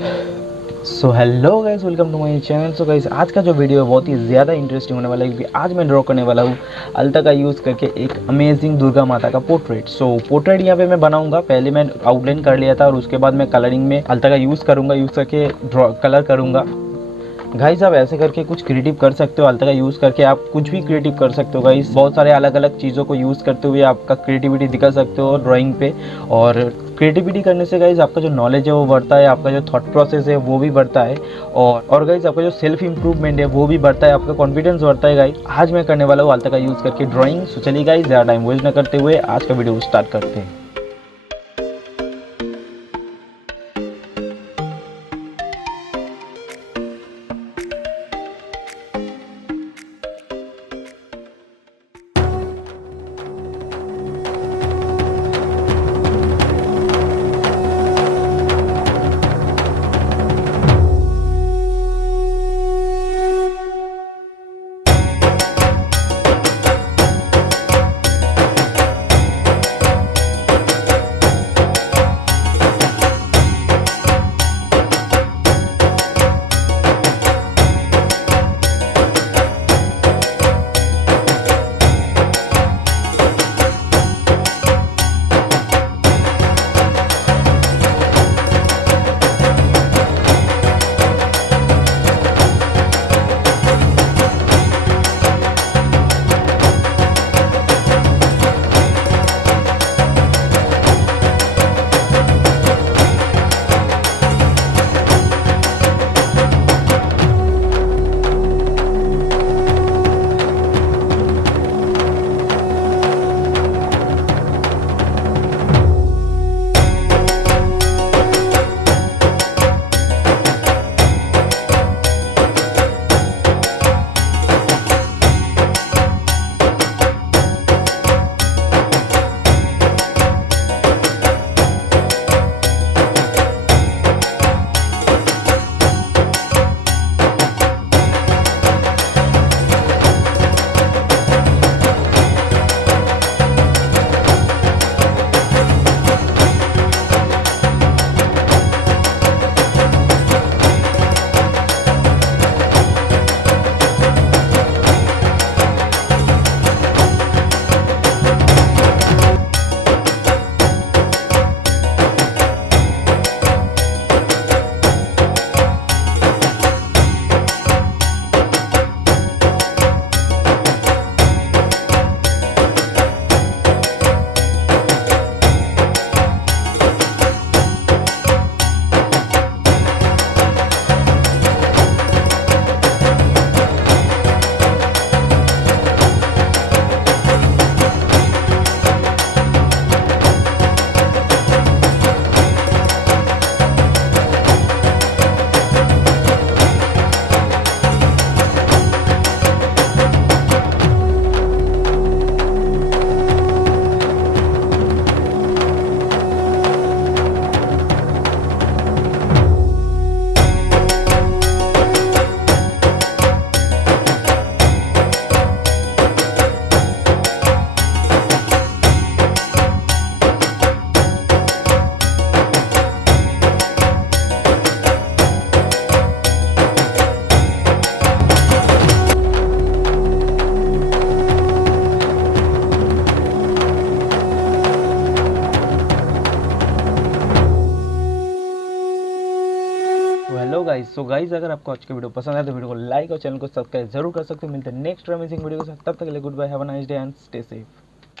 So hello guys, welcome to my channel. So guys, आज का जो वीडियो है बहुत ही ज़्यादा इंटरेस्टिंग होने वाला है, क्योंकि आज मैं ड्रॉ करने वाला हूँ अल्ता का यूज़ करके एक अमेजिंग दुर्गा माता का पोर्ट्रेट। सो पोर्ट्रेट यहाँ पे मैं बनाऊंगा। पहले मैं आउटलाइन कर लिया था और उसके बाद मैं कलरिंग में अल्ता का यूज़ करके ड्रॉ कलर करूँगा। गाइस, आप ऐसे करके कुछ क्रिएटिव कर सकते हो। अल्ता का यूज़ करके आप कुछ भी क्रिएटिव कर सकते हो गाइस। बहुत सारे अलग अलग चीज़ों को यूज़ करते हुए आपका क्रिएटिविटी दिखा सकते हो ड्राइंग पे। और क्रिएटिविटी करने से गाइस आपका जो नॉलेज है वो बढ़ता है, आपका जो थॉट प्रोसेस है वो भी बढ़ता है, और गाइस आपका जो सेल्फ इंप्रूवमेंट है वो भी बढ़ता है, आपका कॉन्फिडेंस बढ़ता है। गाइस, आज मैं करने वाला हूँ अल्ता का यूज़ करके ड्राइंग। सो चलिए गाइस, ज़्यादा टाइम वेस्ट न करते हुए आज का वीडियो स्टार्ट करते हैं। हेलो गाइस, सो गाइस, अगर आपको आज का वीडियो पसंद आए तो वीडियो को लाइक और चैनल को सब्सक्राइब जरूर कर सकते हो। मिलते हैं नेक्स्ट अमेजिंग वीडियो के साथ। तब तक के लिए good bye, have a nice day and stay safe.